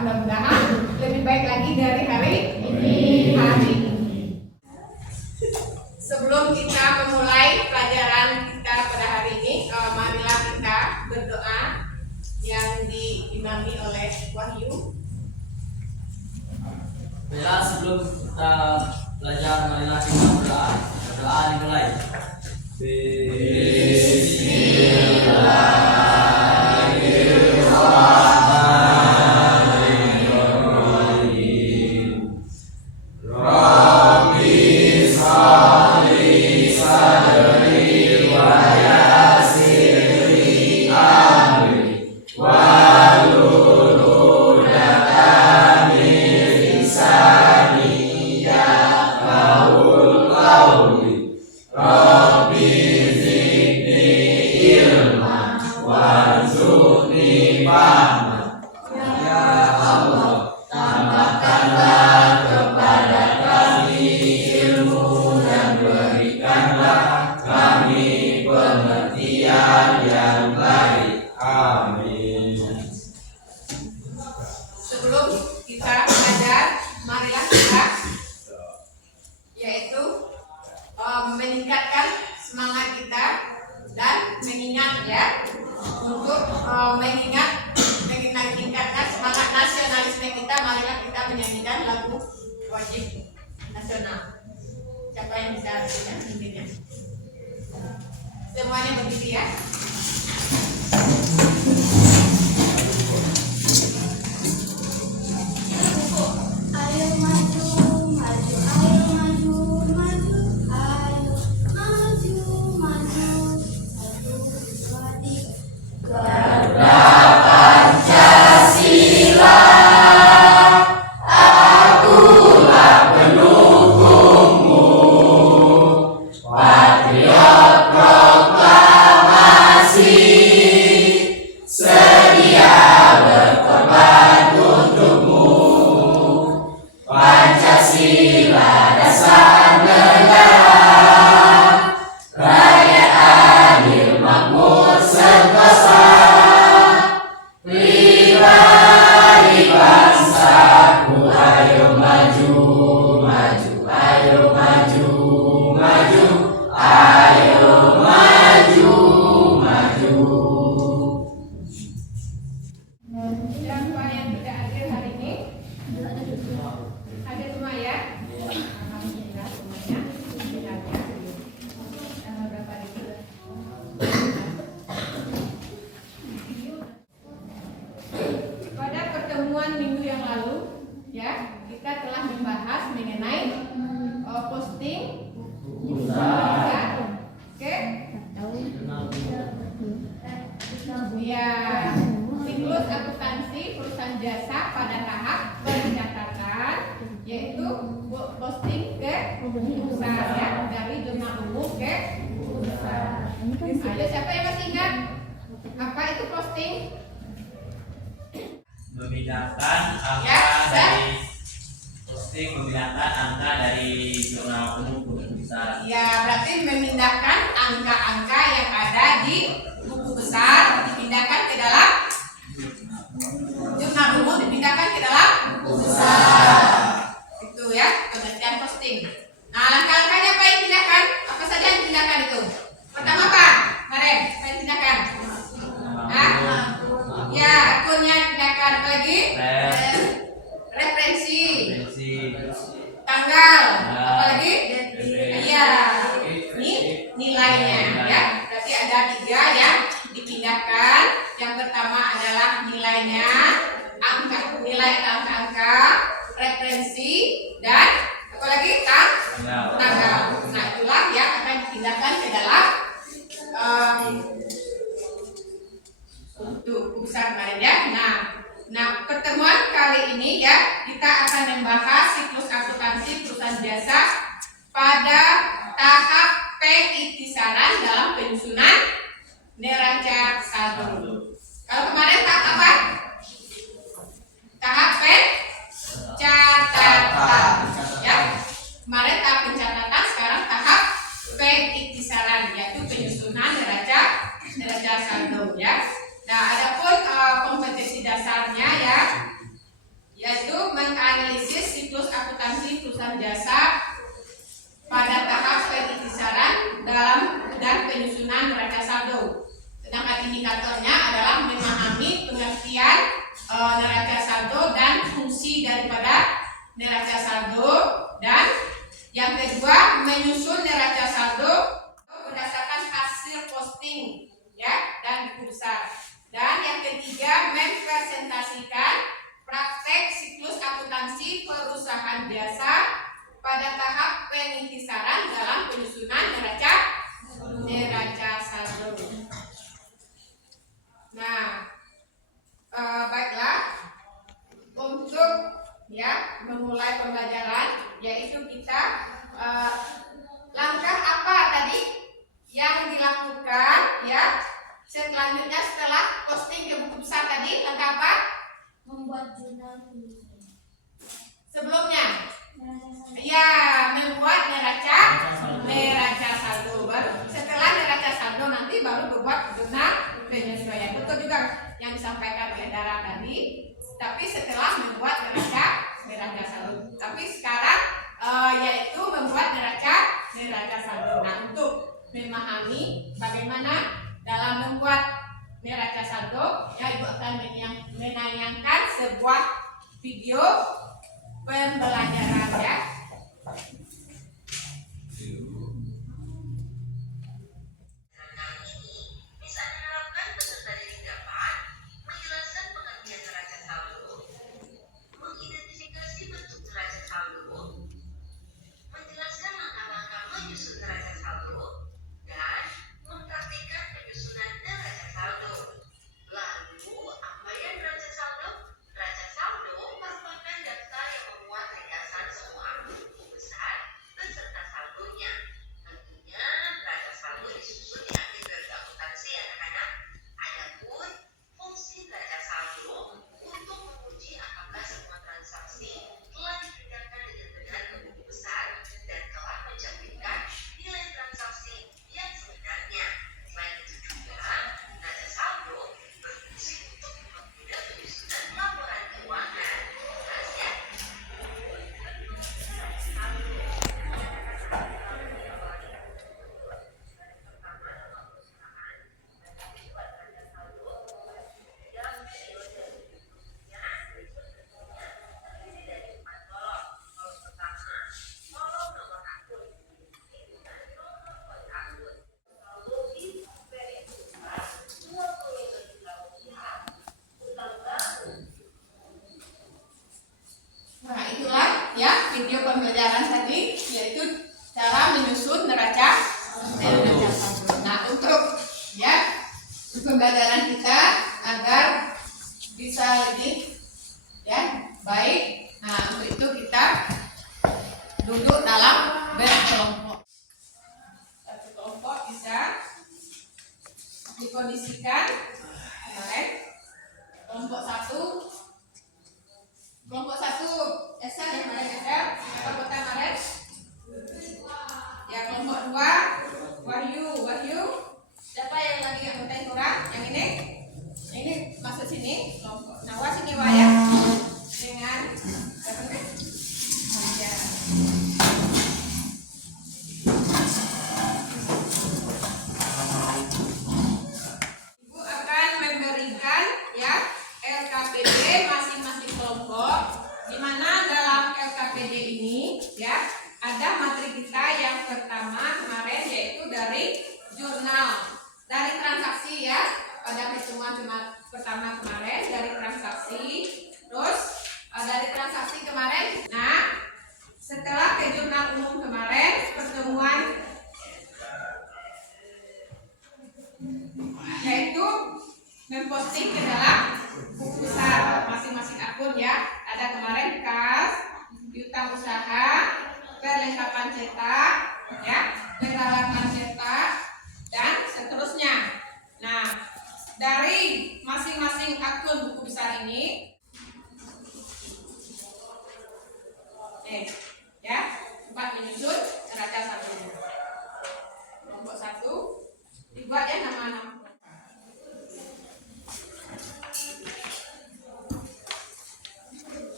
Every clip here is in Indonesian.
mudah-mudahan lebih baik lagi dari hari ini. Sebelum kita memulai pelajaran kita pada hari ini, marilah kita berdoa yang diimami oleh Wahyu. Baiklah, sebelum kita belajar, marilah kita berdoa. Berdoa dimulai. Sebelum kita belajar, marilah kita meningkatkan semangat kita dan mengingat untuk meningkatkan semangat nasionalisme kita. Marilah kita menyanyikan lagu wajib nasional. Siapa yang bisa menyanyinya? Semuanya berdiri ya. Minggu yang lalu kita telah membahas mengenai posting siklus akuntansi perusahaan jasa pada tahap pencatatan, yaitu posting ke usaha dari jurnal umum ke usaha. Ayo, siapa yang masih ingat apa itu posting? Memindahkan angka dari posting, memindahkan angka dari jurnal umum ke buku besar. Ya, berarti memindahkan angka-angka yang ada di buku besar dipindahkan ke dalam jurnal umum, dipindahkan ke dalam buku besar. Itu ya, pengertian posting. Nah, langkah-langkahnya apa yang dipindahkan? Apa saja yang dipindahkan itu? Pertama apa? Maren, apa yang dipindahkan? Ya, akunnya dipindahkan. Apa lagi? Referensi. Tanggal. Apa lagi? Iya, ini nilainya ya. Berarti ada 3 yang dipindahkan. Yang pertama adalah nilainya, nilai angka-angka, referensi, dan apa lagi? Tanggal. Nah, itulah yang akan dipindahkan ke dalam untuk besar kemarin ya. Nah, pertemuan kali ini kita akan membahas siklus akuntansi perusahaan jasa pada tahap pengiktisaran dalam penyusunan neraca saldo. Kalau kemarin tahap apa? Tahap pencatatan ya. Kemarin tahap pencatatan, sekarang tahap pengiktisaran, yaitu penyusunan neraca saldo ya. Nah, adapun kompetensi dasarnya neraca saldo, dan yang kedua menyusun neraca saldo berdasarkan hasil posting ya dan buku besar. Dan yang ketiga mempresentasikan praktek siklus akuntansi perusahaan biasa pada tahap pengintisaran dalam penyusunan neraca saldo. Nah, baiklah, untuk ya memulai pembelajaran yaitu kita langkah apa tadi yang dilakukan ya selanjutnya setelah posting ke buku besar tadi, langkah apa? Membuat jurnal Sebelumnya ya membuat neraca saldo. Baru setelah neraca saldo nanti baru membuat jurnal penyesuaian. Betul juga yang disampaikan oleh Dara tadi. Tapi setelah membuat neraca saldo. Tapi sekarang yaitu membuat neraca saldo. Nah, untuk memahami bagaimana dalam membuat neraca saldo, ya Ibu akan menayangkan sebuah video pembelajaran ya. Video pembelajaran tadi yaitu cara menyusun neraca saldo. Nah, untuk ya pembelajaran kita agar bisa lebih ya baik. Nah, untuk itu kita duduk dalam berkelompok. Satu kelompok bisa dikondisikan baik. Kelompok satu Esa yang mana Esa? Kelompok kemarin? Ya, kelompok 2 Wahyu. Siapa yang lagi nggak konten kurang? Yang ini? Ini masuk sini. Kelompok Nawa sini ya. Dengan siapa nih? Ya. Ibu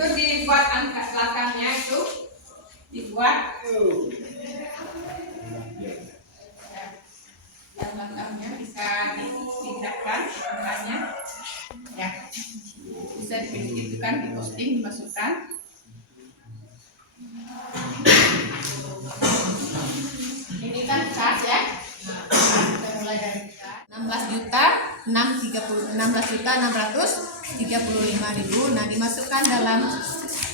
itu dibuat angka belakangnya itu dibuat yang belakangnya bisa dipindahkan angkanya ya, bisa dipindahkan, diposting, dimasukkan. Ini kan kas ya. Kita mulai dari kas 16.635.000. Nah, dimasukkan dalam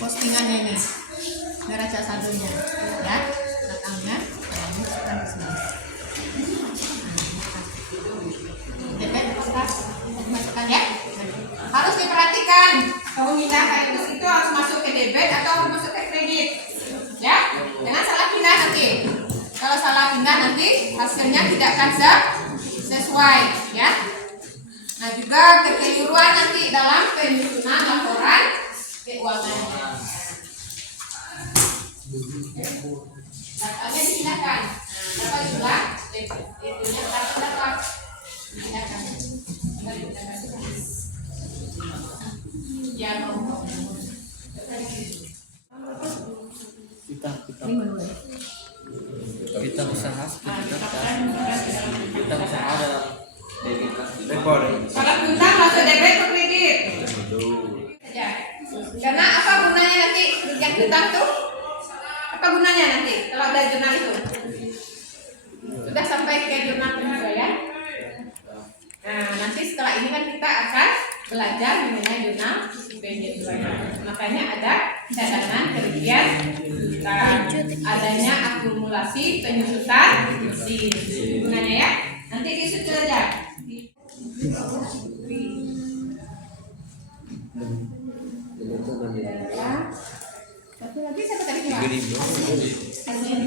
postingannya ini neraca saldonya ya, belakangnya masukkan di sini. Debit masukkan ya. Harus diperhatikan kamu pindahkan itu harus masuk ke debit atau harus masuk ke kredit ya, jangan salah pindah nanti. Kalau salah pindah nanti hasilnya tidak akan sesuai ya. Nah, juga kekeliruan nanti dalam penyusunan laporan keuangan. Datanya dipindahkan. Berapa jumlah? Itunya dapat pindahkan. Ya, kita usaha dalam Rekor. kalau piutang masuk debit atau kredit? Ya. Karena apa gunanya nanti yang piutang tuh? Apa gunanya nanti kalau ada jurnal itu? Sudah sampai ke jurnal penjualan. Nah, nanti setelah ini kan kita akan belajar mengenai jurnal penjualan. Makanya ada cadangan kerugian, adanya akumulasi penyusutan di gunanya ya. Nanti disusun aja. Satu lagi siapa tadi keluar? Satu ya.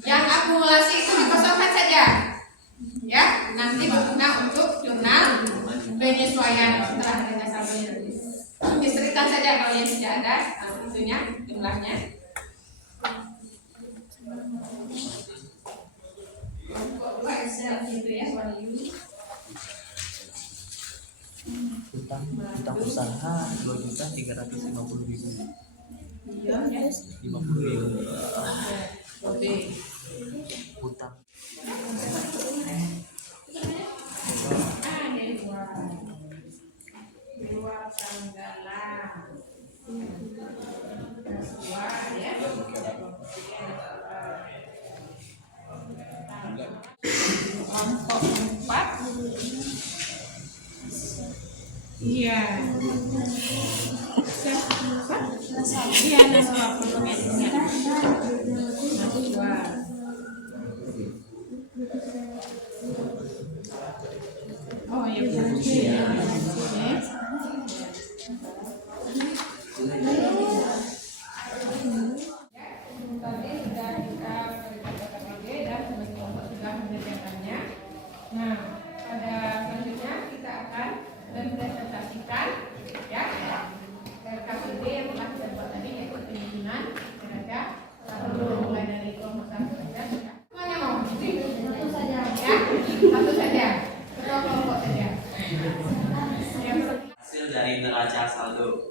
Yang akumulasi itu dikosongkan saja ya, nanti berguna untuk jurnal penyesuaian setelah adanya saldonya. Diserikan saja kalau yang tidak ada itunya jumlahnya. Itu ya, utang usaha 2.350.000. iya ya. 50.000 Oke. utang. Dua tanggalan. Dua ya. Kelompok 4. Iya. Iya, nasabah ingat. Dua. Oh ya benar. Tadi sudah kita perhatikan lagi dan kelompok sudah mengerjakannya. Nah, pada selanjutnya kita akan mempresentasikan ya RKPD yang telah kita buat tadi, yaitu penyusunan neraca saldo mulai dari kelompok 1 saja. Semuanya mau? Satu saja. Ya, satu saja. Ketua kelompok saja. Hasil dari neraca saldo.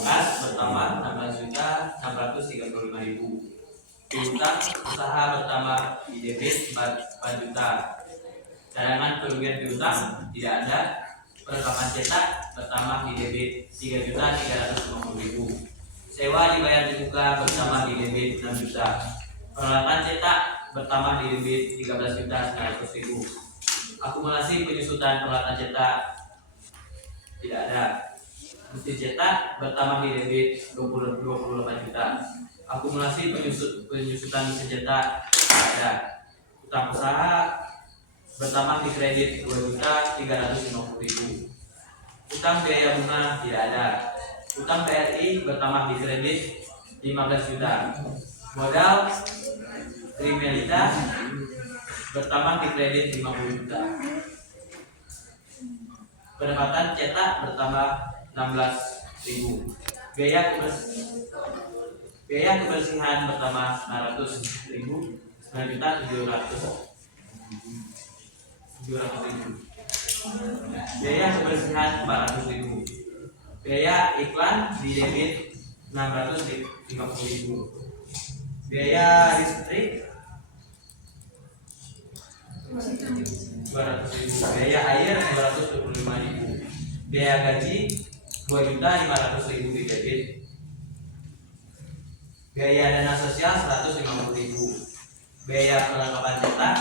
Kas bertambah 16.635.000. Piutang usaha bertambah di debit 4 juta. Cadangan kerugian piutang tidak ada. Perlengkapan cetak bertambah di debit 3.350.000. Sewa dibayar di muka bertambah di debit 6 juta. Peralatan cetak bertambah di debit 13.900.000. Akumulasi penyusutan peralatan cetak tidak ada. Mesin cetak bertambah di debit 28 juta. Akumulasi penyusutan mesin cetak tidak ada. Utang usaha bertambah di kredit 2.350.000. Utang biaya bunga tidak ada. Utang PRI bertambah di kredit 15 juta. Modal Trimelita bertambah di kredit 50 juta. Pendapatan cetak bertambah 16.000. Biaya kebersihan bertambah 900.000, 9.700.000. Biaya kebersihan 400.000. Biaya iklan di debit 650.000. Biaya listrik 200.000. Biaya air 225.000. Biaya gaji 2.500.000 di debit. Biaya dana sosial 150.000. Biaya perlengkapan cetak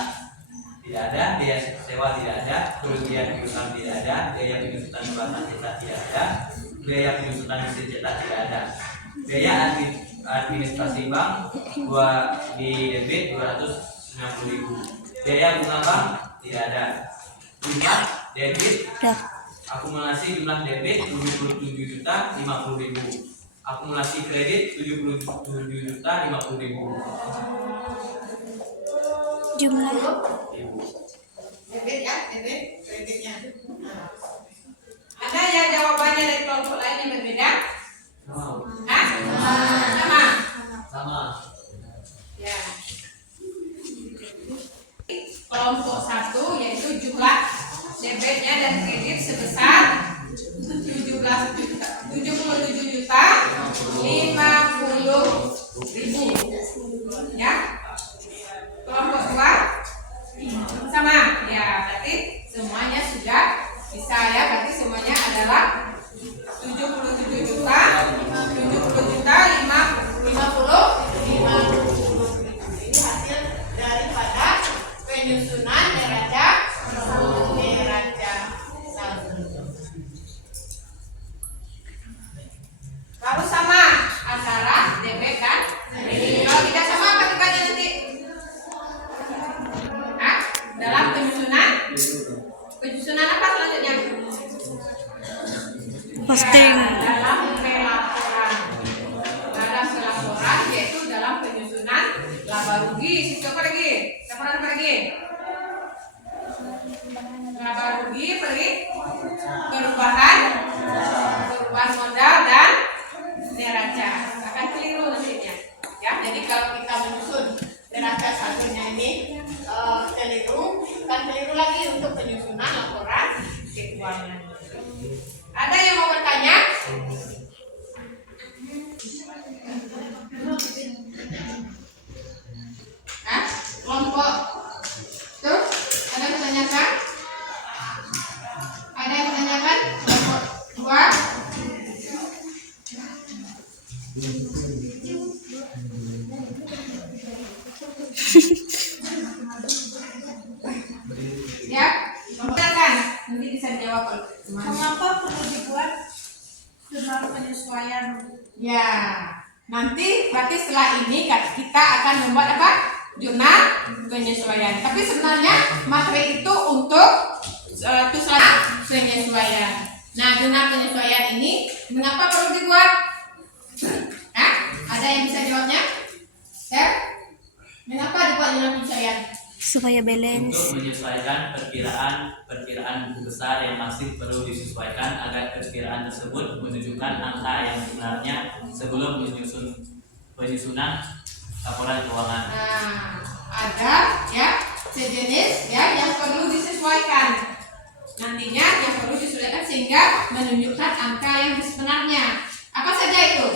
tidak ada. Biaya sewa tidak ada. Kerugian piutang tidak ada. Biaya penyusutan jembatan cetak tidak ada. Biaya penyusutan mesin cetak tidak ada. Biaya administrasi bank di debit 290.000. Biaya bunga bank tidak ada. Jumlah debit akumulasi jumlah debit 77.050.000. Akumulasi kredit 77.050.000. Jumlah Debit ya, debit kreditnya. Nah. Ada yang jawabannya dari kelompok lain yang berbeda? Hah? Sama. Sama. Ya. Kelompok 1 yaitu jumlah debitnya dan kredit sebesar 77.050.000. Ya. Kelompok 2 sama. Ya, berarti semuanya sudah bisa ya. Berarti semuanya adalah 77 juta 50. Ini hasil daripada penyusunan neraca saldo. Lalu sama antara debit dan kredit. Kalau tidak sama apa tibanya nanti? Dalam penyusunan apa selanjutnya? posting. Dalam pelaporan yaitu dalam penyusunan laba rugi. Siapa lagi? Laba rugi perubahan modal dan neraca. Akan keliru nantinya. Ya, jadi kalau kita menyusun neraca saldonya ini keliru lagi untuk penyusunan laporan keuangan. Ada yang mau bertanya? Kelompok tuh ada yang menanyakan? Ada yang menanyakan? Kelompok 2? Ya, silakan. Nanti bisa dijawab kalau Mengapa perlu dibuat jurnal penyesuaian? ya, nanti berarti setelah ini kita akan membuat apa? Jurnal penyesuaian. Tapi sebenarnya materi itu untuk penyesuaian. Nah, jurnal penyesuaian ini mengapa perlu dibuat? Ada yang bisa jawabnya? Ya? Mengapa dibuat jurnal penyesuaian? Supaya balance. Untuk menyesuaikan perkiraan buku besar yang masih perlu disesuaikan agar perkiraan tersebut menunjukkan angka yang sebenarnya sebelum penyusunan laporan keuangan. Nah, ada ya sejenis ya yang perlu disesuaikan. Nantinya yang perlu disesuaikan sehingga menunjukkan angka yang sebenarnya. Apa saja itu?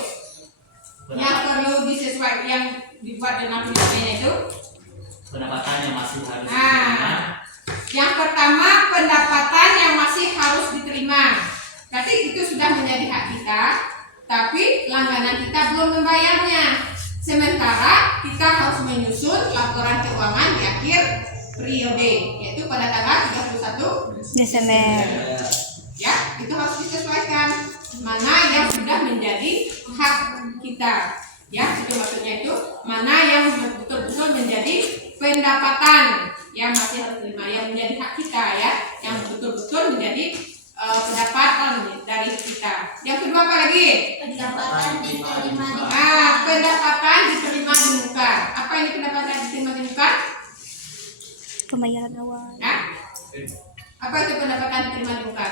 Yang perlu disesuaikan, yang dibuat dengan penyesuaian itu? Pendapatan yang masih harus Nah, diterima. yang pertama pendapatan yang masih harus diterima. Berarti itu sudah menjadi hak kita, tapi langganan kita belum membayarnya. Sementara kita harus menyusun laporan keuangan di akhir periode, yaitu pada tanggal 31 Desember. Ya, itu harus disesuaikan mana yang sudah menjadi hak kita. Ya, itu maksudnya itu mana yang betul-betul menjadi pendapatan yang masih harus diterima, yang menjadi hak kita ya, yang betul-betul menjadi pendapatan dari kita. Yang kedua apa lagi? Pendapatan diterima di Pendapatan diterima di muka. Apa ini pendapatan diterima di muka? pembayaran awal. Hah? Apa itu pendapatan diterima di muka?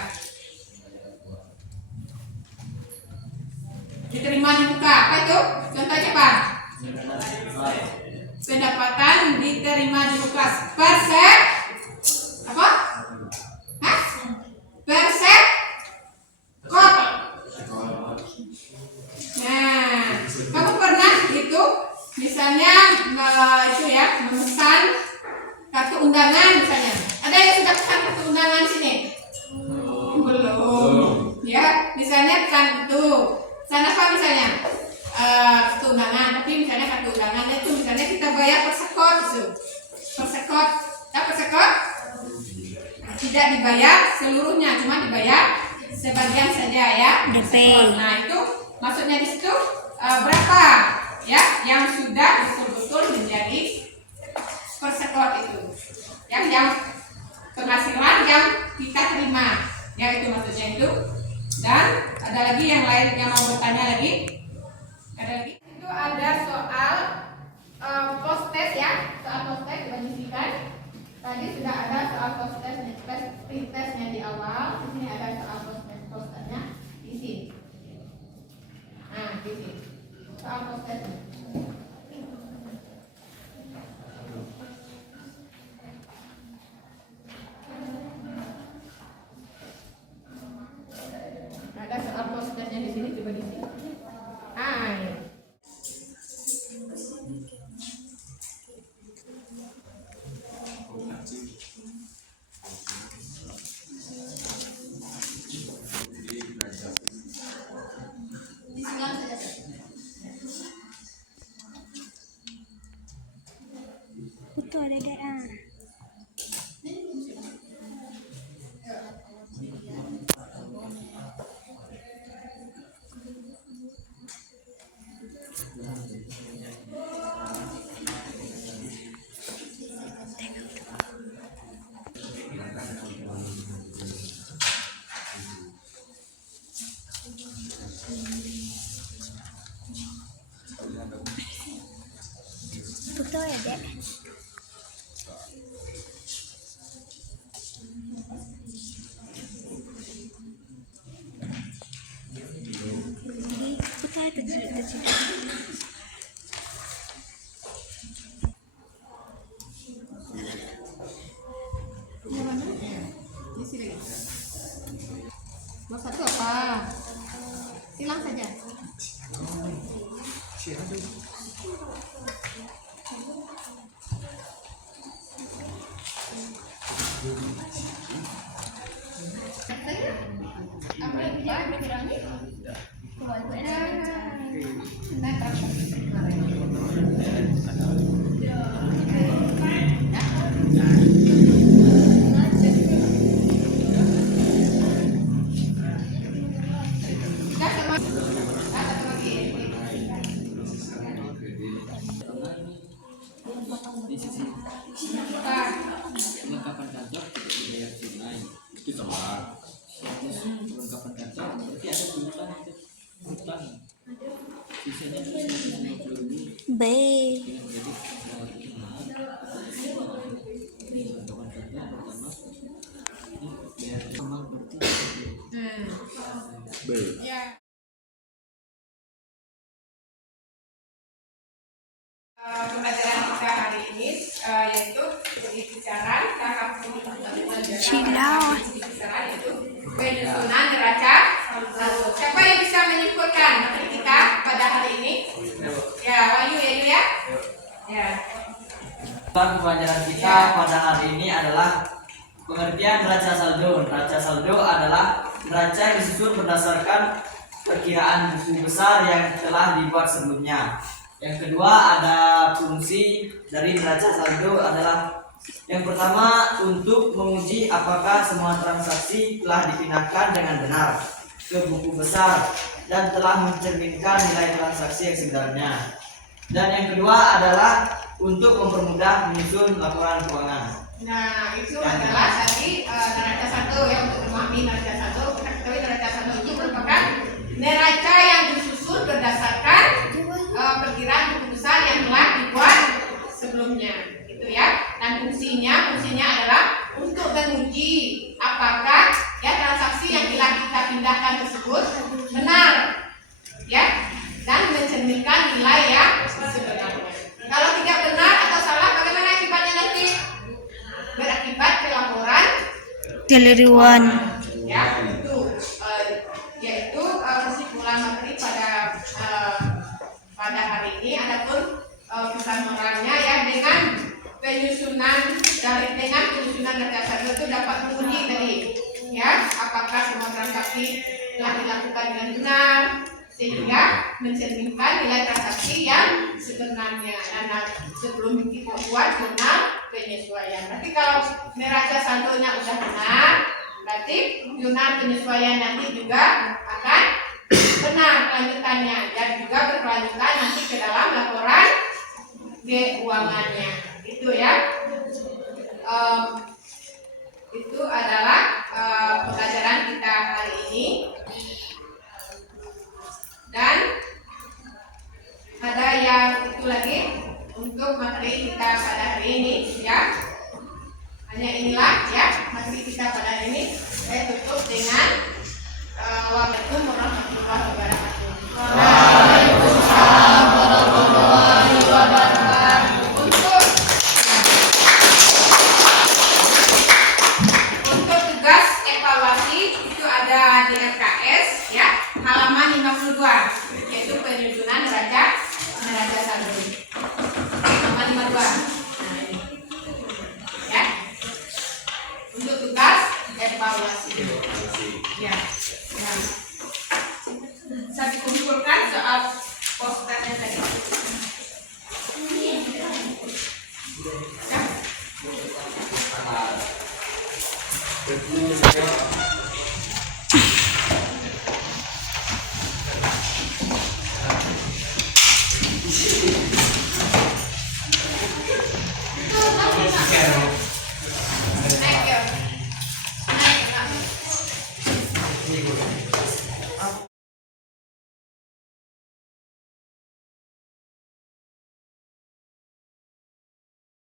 Diterima di muka. Apa itu? Contohnya apa? Pendapatan diterima di muka. Apa? Hah? Kot. Nah, kamu pernah itu misalnya itu ya memesan kartu undangan misalnya. Ada yang sudah pesan kartu undangan sini? Belum. Ya, misalnya kartu. Sana apa misalnya? Kartu undangan, tapi misalnya kartu undangan itu misalnya kita bayar per sekot itu. Per sekot. Per sekot tidak dibayar seluruhnya, cuma dibayar sebagian saja ya. DP. Nah, itu maksudnya di situ berapa ya yang sudah betul-betul menjadi per sekot itu. Yang penghasilan yang kita terima. Ya itu maksudnya itu. Dan ada lagi yang lain yang mau bertanya lagi? Ada lagi? Itu ada soal post test ya, soal post test dibandingkan. Tadi sudah ada soal post testnya di awal. Di sini ada soal post testnya di sini. Nah, di sini soal post testnya. Ada soal post testnya di sini, coba di sini. Hai. Betul ada DA. Betul ya dek. Betul itu sih. Di sini. Mau satu apa? Silang saja. Apa yang berani? Di sisi kelengkapan kantor tidak dibayar tunai. Itu salah. Kelengkapan kantor berarti ada hutang. Sisanya 150.000 B. dengan kredit kelengkapan kantor pertama ini bayar amal berarti B. Ya. Pembelajaran kita hari ini yaitu pembicaraan tahap Silau. pembicaraan yaitu penyusunan neraca saldo. Siapa yang bisa menyimpulkan materi kita pada hari ini? Ya, Wahyu ya, Yu ya. Ya. Pelajaran kita pada hari ini adalah pengertian neraca saldo. Neraca saldo adalah neraca yang disusun berdasarkan perkiraan buku besar yang telah dibuat sebelumnya. Yang kedua, ada fungsi dari neraca saldo adalah yang pertama untuk menguji apakah semua transaksi telah dipindahkan dengan benar ke buku besar dan telah mencerminkan nilai transaksi yang sebenarnya. Dan yang kedua adalah untuk mempermudah menyusun laporan keuangan. Nah, itu adalah tadi neraca saldo yang untuk memahami neraca saldo. Kita ketahui neraca saldo itu merupakan neraca yang disusun berdasarkan perkiraan buku besar yang telah dibuat sebelumnya, gitu ya. Dan fungsinya adalah untuk menguji apakah ya transaksi yang telah kita pindahkan tersebut benar, ya, dan mencerminkan nilai yang sebenarnya. Kalau tidak benar atau salah, bagaimana akibatnya nanti? Berakibat pelaporan Keliriwan. ya, itu yaitu kesimpulan materi pada hari ini. Adapun pesan moralnya ya, dengan penyusunan neraca saldo itu dapat menguji tadi ya apakah semua transaksi telah dilakukan dengan benar sehingga mencerminkan nilai transaksi yang sebenarnya. Dan sebelum kita buat jurnal penyesuaian, berarti kalau neraca saldonya sudah benar, berarti jurnal penyesuaian nanti juga akan benar kelanjutannya dan juga berkelanjutan nanti ke dalam laporan keuangannya. Itu ya, itu adalah pelajaran kita hari ini. Dan ada yang itu lagi untuk materi kita pada hari ini ya. Hanya inilah ya materi kita pada hari ini. Saya tutup dengan Waalaikumsalam warahmatullahi wabarakatuh.